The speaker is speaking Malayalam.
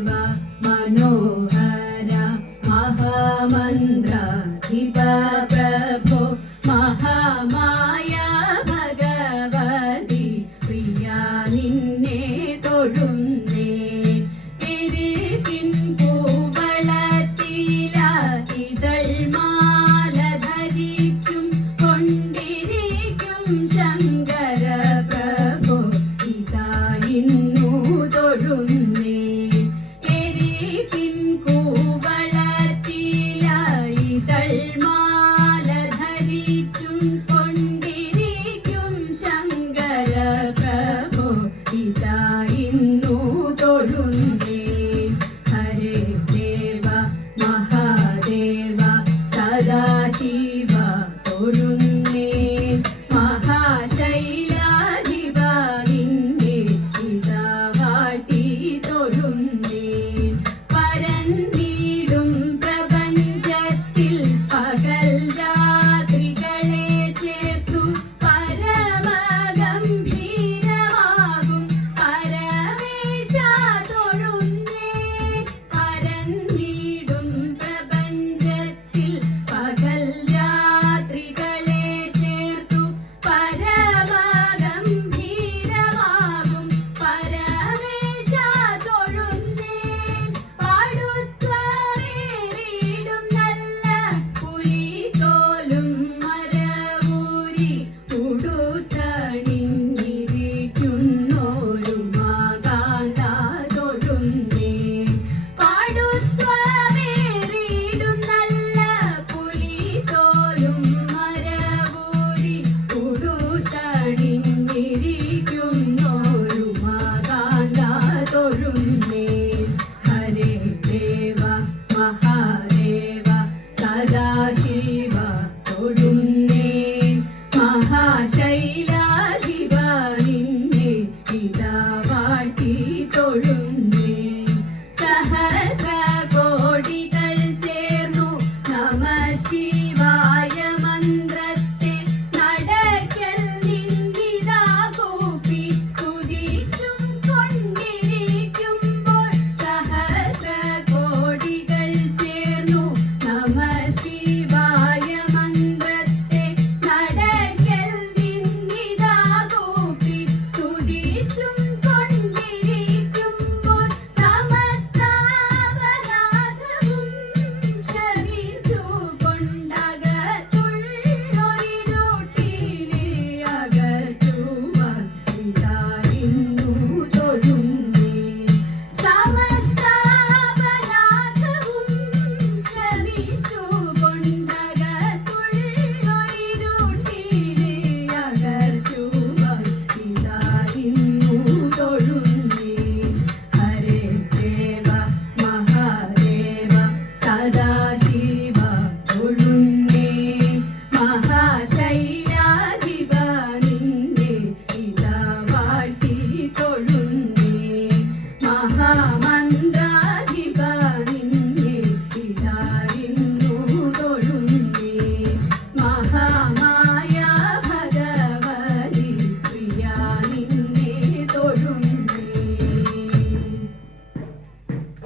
Manoha. ഇന്നു തൊഴുന്നേ. ഹരേ ദേവ മഹാദേവ സദാശിവ. राधा